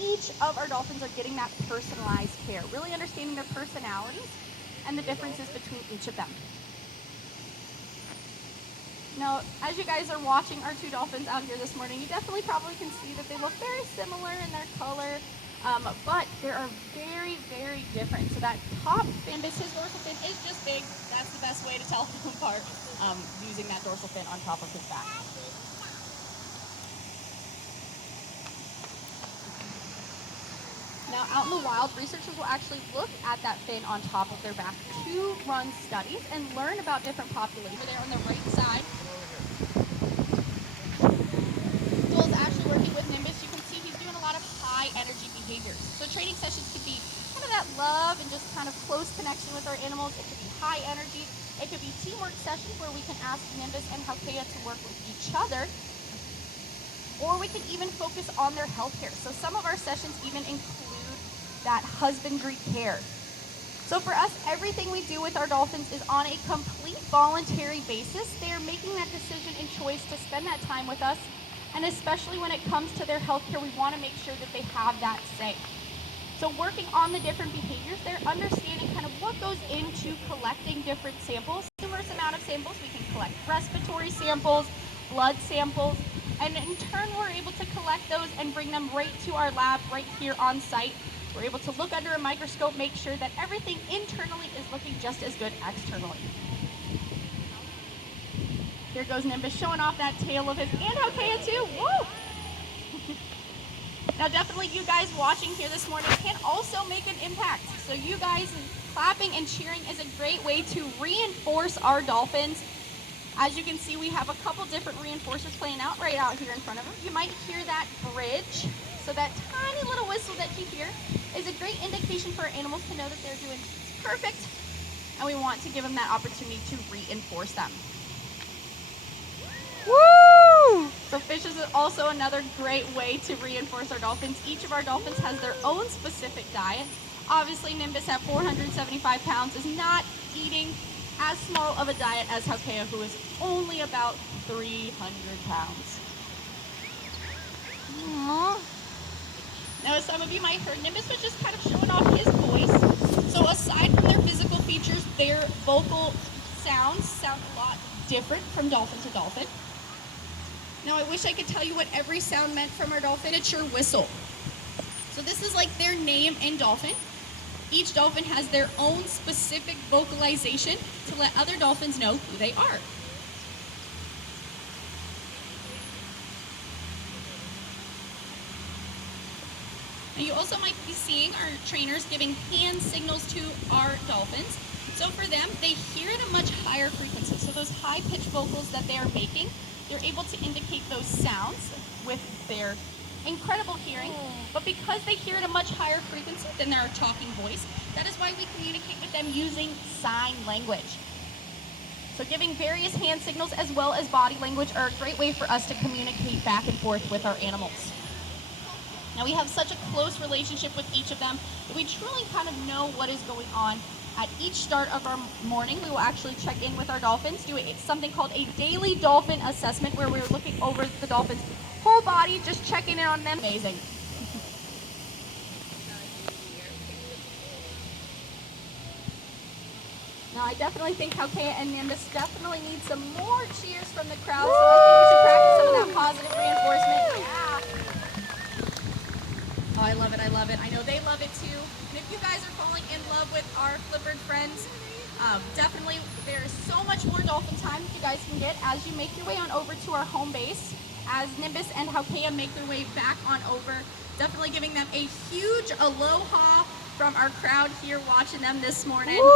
each of our dolphins are getting that personalized care, really understanding their personalities and the differences between each of them. Now, as you guys are watching our two dolphins out here this morning, you definitely probably can see that they look very similar in their color, but they are very, very different. So that top fin, his dorsal fin is just big. That's the best way to tell them apart, using that dorsal fin on top of his back. Now, out in the wild, researchers will actually look at that fin on top of their back to run studies and learn about different populations. Over there on the right side, Joel is actually working with Nimbus. You can see he's doing a lot of high energy behaviors. So training sessions could be kind of that love and just kind of close connection with our animals. It could be high energy. It could be teamwork sessions where we can ask Nimbus and Hawai'i to work with each other. Or we could even focus on their health care. So some of our sessions even include that husbandry care. So for us, everything we do with our dolphins is on a complete voluntary basis. They are making that decision and choice to spend that time with us. And especially when it comes to their health care, we want to make sure that they have that say. So working on the different behaviors, they're understanding kind of what goes into collecting different samples. Numerous amount of samples. We can collect respiratory samples, blood samples, and in turn, we're able to collect those and bring them right to our lab right here on site. We're able to look under a microscope, make sure that everything internally is looking just as good externally. Here goes Nimbus showing off that tail of his, and Hawai'i too, woo! Now definitely you guys watching here this morning can also make an impact. So you guys clapping and cheering is a great way to reinforce our dolphins. As you can see, we have a couple different reinforcers playing out right out here in front of them. You might hear that bridge. So that tiny little whistle that you hear is a great indication for our animals to know that they're doing perfect, and we want to give them that opportunity to reinforce them. Woo! So fish is also another great way to reinforce our dolphins. Each of our dolphins has their own specific diet. Obviously, Nimbus at 475 pounds is not eating as small of a diet as Hawai'i, who is only about 300 pounds. Aww. Now, as some of you might have heard, Nimbus was just kind of showing off his voice. So aside from their physical features, their vocal sounds sound a lot different from dolphin to dolphin. Now, I wish I could tell you what every sound meant from our dolphin. Signature whistle. So this is like their name in dolphin. Each dolphin has their own specific vocalization to let other dolphins know who they are. Now you also might be seeing our trainers giving hand signals to our dolphins. So for them, they hear at a much higher frequency. So those high-pitched vocals that they are making, they're able to indicate those sounds with their incredible hearing. But because they hear at a much higher frequency than their talking voice, that is why we communicate with them using sign language. So giving various hand signals as well as body language are a great way for us to communicate back and forth with our animals. Now we have such a close relationship with each of them that we truly kind of know what is going on. At each start of our morning, we will actually check in with our dolphins, do something called a daily dolphin assessment where we're looking over the dolphin's whole body, just checking in on them. Amazing. Now I definitely think Hawai'i and Nimbus definitely need some more cheers from the crowd, so I think we should practice some of that positive reinforcement. Yeah. Oh, I love it, I love it. I know they love it too. And if you guys are falling in love with our flippered friends, definitely there's so much more dolphin time you guys can get as you make your way on over to our home base. As Nimbus and Hawai'i make their way back on over, definitely giving them a huge aloha from our crowd here watching them this morning. Woo!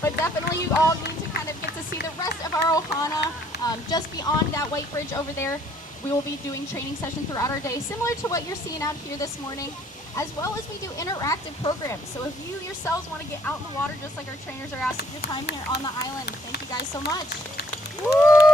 But definitely you all need to kind of get to see the rest of our ohana. Just beyond that white bridge over there, we will be doing training sessions throughout our day, similar to what you're seeing out here this morning, as well as we do interactive programs. So if you yourselves want to get out in the water just like our trainers are asking your time here on the island, thank you guys so much. Woo!